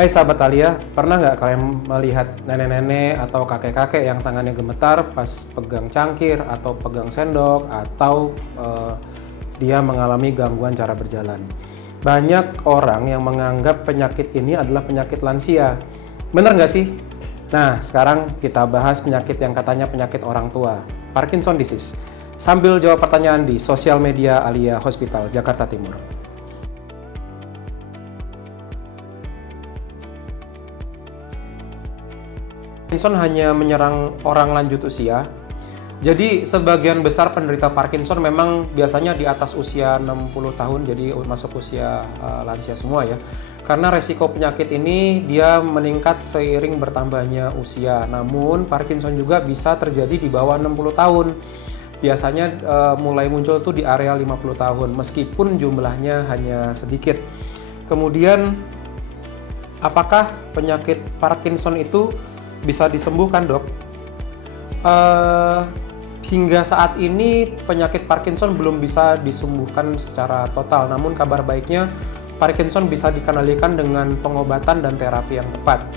Hai sahabat Alia, pernah nggak kalian melihat nenek-nenek atau kakek-kakek yang tangannya gemetar pas pegang cangkir atau pegang sendok atau dia mengalami gangguan cara berjalan? Banyak orang yang menganggap penyakit ini adalah penyakit lansia. Bener nggak sih? Nah, sekarang kita bahas penyakit yang katanya penyakit orang tua, Parkinson disease. Sambil jawab pertanyaan di sosial media Alia Hospital, Jakarta Timur. Parkinson hanya menyerang orang lanjut usia. Jadi sebagian besar penderita Parkinson memang biasanya di atas usia 60 tahun, jadi masuk usia lansia semua ya. Karena resiko penyakit ini dia meningkat seiring bertambahnya usia. Namun Parkinson juga bisa terjadi di bawah 60 tahun. Biasanya mulai muncul tuh di area 50 tahun, meskipun jumlahnya hanya sedikit. Kemudian, apakah penyakit Parkinson itu bisa disembuhkan, dok? Hingga saat ini penyakit Parkinson belum bisa disembuhkan secara total. Namun kabar baiknya Parkinson bisa dikendalikan dengan pengobatan dan terapi yang tepat.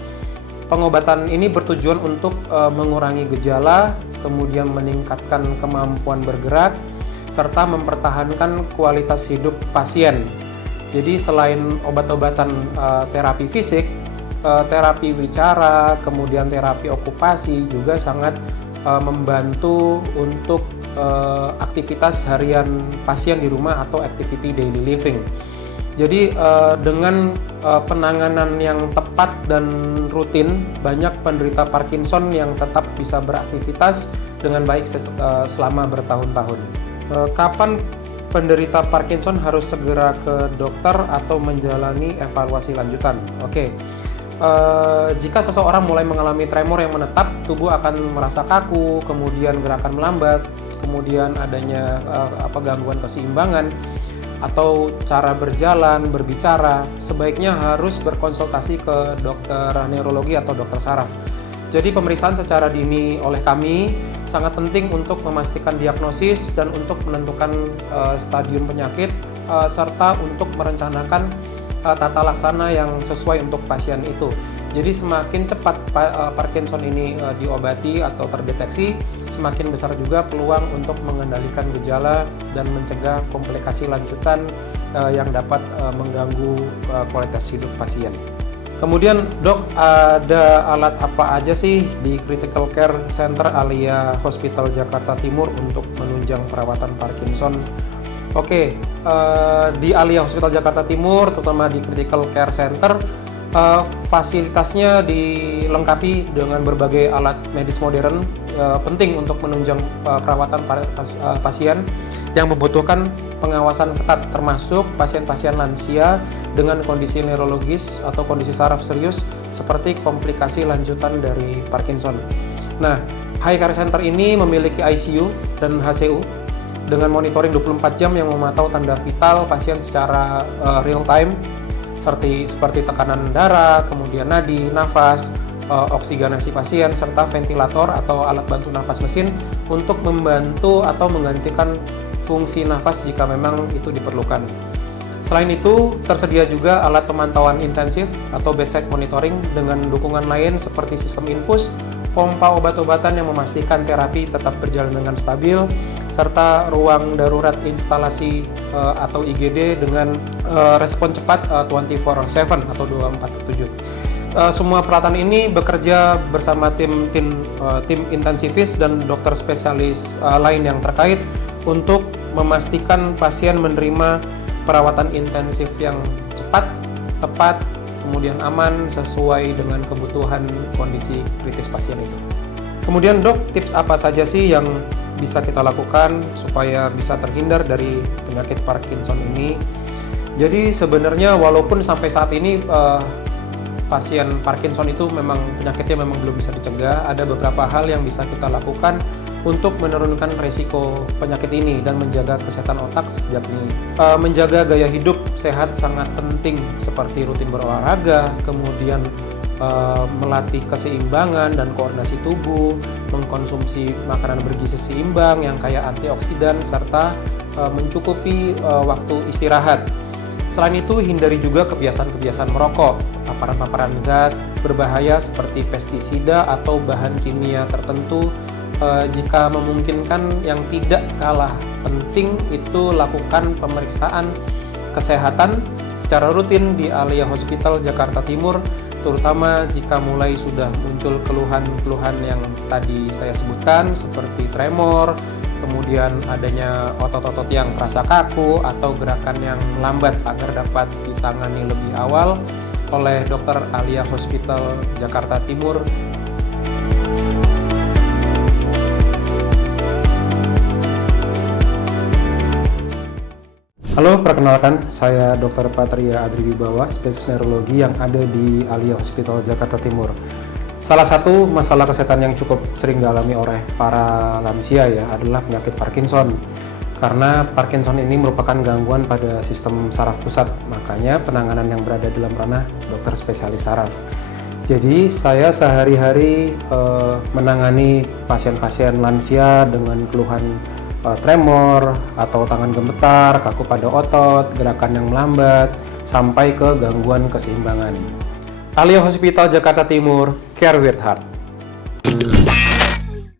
Pengobatan ini bertujuan untuk mengurangi gejala, kemudian meningkatkan kemampuan bergerak, serta mempertahankan kualitas hidup pasien. Jadi selain obat-obatan terapi fisik, terapi wicara, kemudian terapi okupasi juga sangat membantu untuk aktivitas harian pasien di rumah atau activity daily living. Jadi dengan penanganan yang tepat dan rutin, banyak penderita Parkinson yang tetap bisa beraktivitas dengan baik selama bertahun-tahun. Kapan penderita Parkinson harus segera ke dokter atau menjalani evaluasi lanjutan? Oke. Jika seseorang mulai mengalami tremor yang menetap, tubuh akan merasa kaku, kemudian gerakan melambat, kemudian adanya gangguan keseimbangan atau cara berjalan, berbicara, sebaiknya harus berkonsultasi ke dokter neurologi atau dokter saraf. Jadi pemeriksaan secara dini oleh kami sangat penting untuk memastikan diagnosis dan untuk menentukan stadium penyakit serta untuk merencanakan tata laksana yang sesuai untuk pasien itu. Jadi semakin cepat Parkinson ini diobati atau terdeteksi, semakin besar juga peluang untuk mengendalikan gejala dan mencegah komplikasi lanjutan yang dapat mengganggu kualitas hidup pasien. Kemudian dok, ada alat apa aja sih di Critical Care Center Alia Hospital Jakarta Timur untuk menunjang perawatan Parkinson? Oke, di Alia Hospital Jakarta Timur, terutama di Critical Care Center, fasilitasnya dilengkapi dengan berbagai alat medis modern, penting untuk menunjang perawatan pasien yang membutuhkan pengawasan ketat, termasuk pasien-pasien lansia dengan kondisi neurologis atau kondisi saraf serius seperti komplikasi lanjutan dari Parkinson. Nah, High Care Center ini memiliki ICU dan HCU dengan monitoring 24 jam yang memantau tanda vital pasien secara real time seperti tekanan darah, kemudian nadi, nafas, oksigenasi pasien, serta ventilator atau alat bantu nafas mesin untuk membantu atau menggantikan fungsi nafas jika memang itu diperlukan. Selain itu, tersedia juga alat pemantauan intensif atau bedside monitoring dengan dukungan lain seperti sistem infus, pompa obat-obatan yang memastikan terapi tetap berjalan dengan stabil, serta ruang darurat instalasi atau IGD dengan respon cepat 24/7 atau 24/7. Semua peralatan ini bekerja bersama tim intensivis dan dokter spesialis lain yang terkait untuk memastikan pasien menerima perawatan intensif yang cepat, tepat, kemudian aman sesuai dengan kebutuhan kondisi kritis pasien itu. Kemudian dok, tips apa saja sih yang bisa kita lakukan supaya bisa terhindar dari penyakit Parkinson ini? Jadi sebenarnya walaupun sampai saat ini pasien Parkinson itu memang penyakitnya memang belum bisa dicegah, ada beberapa hal yang bisa kita lakukan untuk menurunkan risiko penyakit ini dan menjaga kesehatan otak sejak dini. Menjaga gaya hidup sehat sangat penting seperti rutin berolahraga, kemudian melatih keseimbangan dan koordinasi tubuh, mengkonsumsi makanan bergizi seimbang yang kaya antioksidan, serta mencukupi waktu istirahat. Selain itu, hindari juga kebiasaan-kebiasaan merokok, paparan-paparan zat berbahaya seperti pestisida atau bahan kimia tertentu. Jika memungkinkan, yang tidak kalah penting itu lakukan pemeriksaan kesehatan secara rutin di Alia Hospital Jakarta Timur, terutama jika mulai sudah muncul keluhan-keluhan yang tadi saya sebutkan seperti tremor, kemudian adanya otot-otot yang terasa kaku atau gerakan yang lambat, agar dapat ditangani lebih awal oleh dokter Alia Hospital Jakarta Timur. Halo, perkenalkan, saya Dr. Patria Adriwibawa, spesialis neurologi yang ada di Alia Hospital Jakarta Timur. Salah satu masalah kesehatan yang cukup sering dialami oleh para lansia ya adalah penyakit Parkinson. Karena Parkinson ini merupakan gangguan pada sistem saraf pusat, makanya penanganan yang berada dalam ranah dokter spesialis saraf. Jadi saya sehari-hari menangani pasien-pasien lansia dengan keluhan tremor atau tangan gemetar, kaku pada otot, gerakan yang melambat, sampai ke gangguan keseimbangan. Alia Hospital Jakarta Timur, Care with Heart.